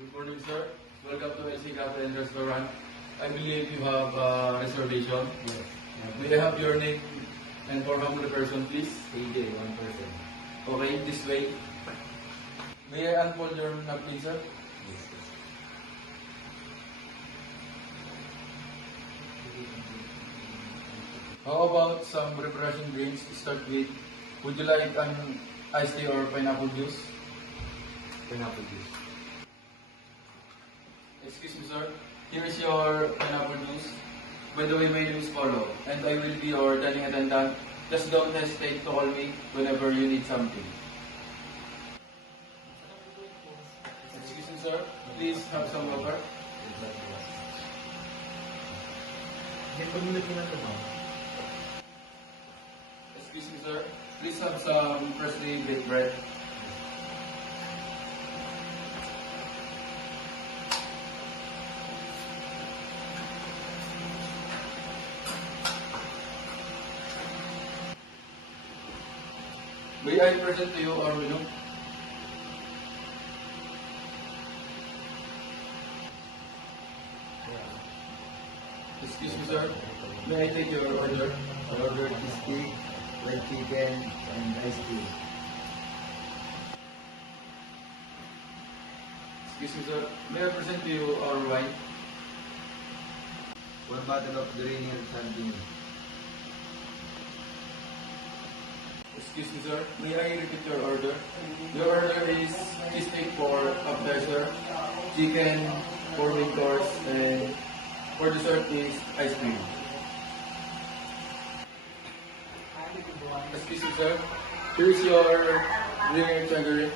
Good morning, sir. Welcome to LC Cafe and Restaurant. I believe you have a reservation. Yes. May I have your name and for how many person, please? AJ, one person. Okay, this way. May I unfold your napkin, sir? Yes. How about some refreshing drinks to start with? Would you like an iced tea or pineapple juice? Pineapple juice. Excuse me, sir. Here is your pineapple juice. By the way, my name is Paulo, and I will be your dining attendant. Just don't hesitate to call me whenever you need something. Excuse me, sir. Please have some water. Excuse me, sir. Please have some freshly baked bread. May I present to you our menu? Excuse me, sir. May I take your order? I ordered steak, fried chicken, and iced tea. Excuse me, sir. May I present to you our wine? One bottle of Grenier Sandini. Excuse me, sir. May I repeat your order? Your order is steak for appetizer, chicken for main course, and for dessert is ice cream. Excuse me, sir. Here is your Grenier Tangerine.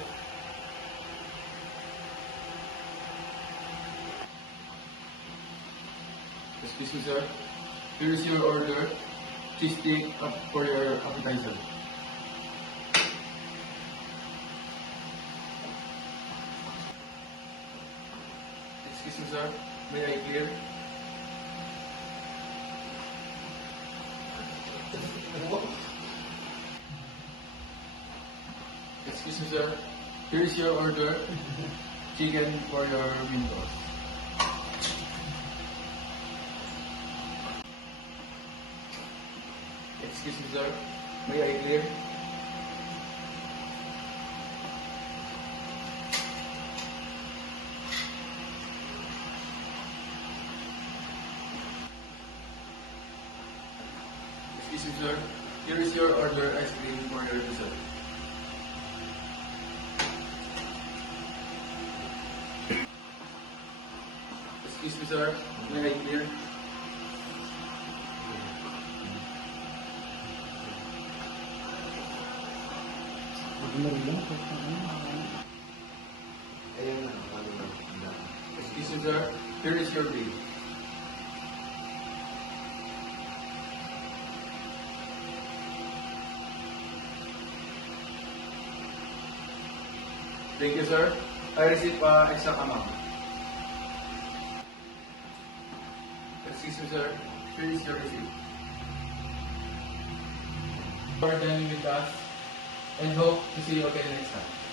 Excuse me, sir. Here is your order. Cheese stick for your appetizer. Excuse me, sir. May I clear? Excuse me, sir. Here is your order. Chicken for your main course. Excuse me, sir. May I clear? Excuse me, sir. Here is your order ice cream for your dessert. Excuse me, sir. May I clear? Ayan na, na. Excuse me, sir. Here is your bill. Thank you, sir. I receive exact amount. Excuse me, sir. Here is your receipt. For dining with us, and hope to see you again next time.